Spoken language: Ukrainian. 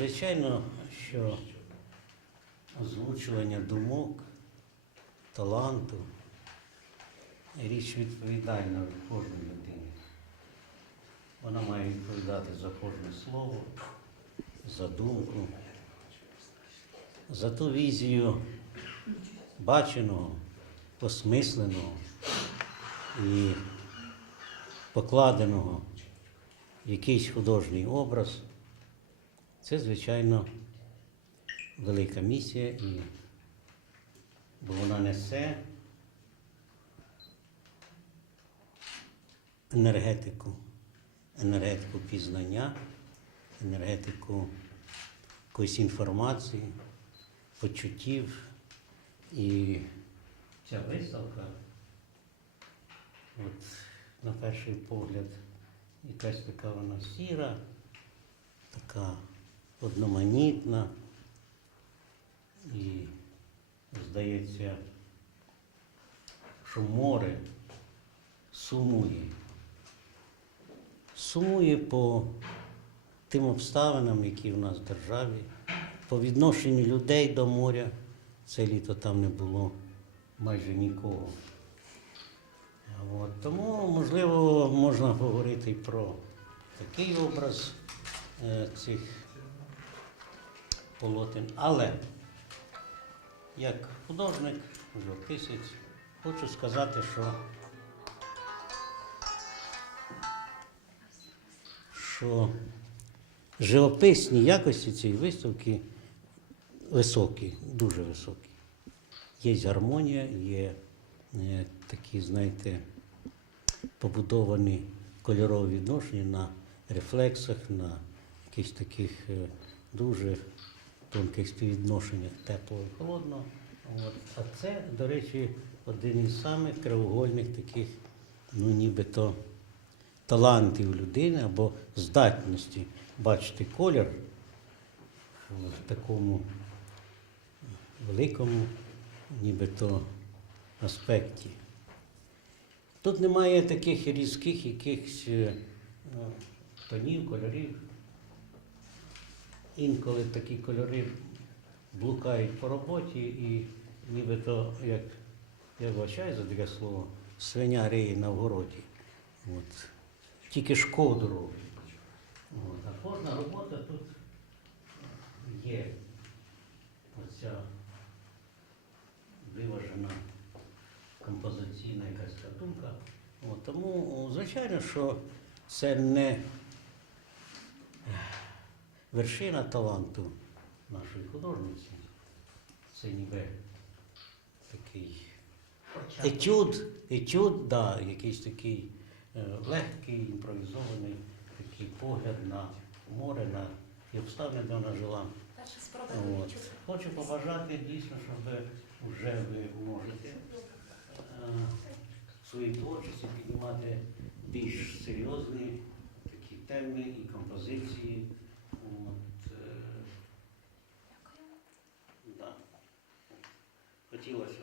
Звичайно, що озвучування думок, таланту річ відповідальна від кожної людини. Вона має відповідати за кожне слово, за думку, за ту візію баченого, осмисленого і покладеного в якийсь художній образ. Це, звичайно, велика місія, і, бо вона несе енергетику, енергетику пізнання, енергетику якоїсь інформації, почуттів. І ця виставка, от на перший погляд, якась така вона сіра, така одноманітна і здається, що море сумує. Сумує по тим обставинам, які в нас в державі, по відношенню людей до моря. Це літо там не було майже нікого. От, тому, можливо, можна говорити про такий образ е, цих полотен. Але як художник, живописець, хочу сказати, що, що живописні якості цієї виставки високі, дуже високі. Є гармонія, є е, такі, знаєте, побудовані кольорові відношення на рефлексах, на якихось таких е, дуже тонких співвідношеннях теплого і холодного. От. А це, до речі, один із самих краєугольних таких, ну нібито талантів людини або здатності бачити колір в такому великому, нібито аспекті. Тут немає таких різких якихось е, ну, тонів, кольорів. Інколи такі кольори блукають по роботі і нібито, як я вбачаю за таке слово, свиня риє на вгороді. От. Тільки шкоду робить. От. А кожна робота тут є оця виважена композиційна якась. От, тому, звичайно, що це не вершина таланту нашої художниці. Це ніби такий етюд, етюд, да, якийсь такий е, легкий, імпровізований такий погляд на море, на ті обставини, де вона жила. От. Хочу побажати дійсно, щоб вже ви можете е, в своїй творчості піднімати більш серйозні такі теми і композиції. От, е, Дякую. да. Хотілося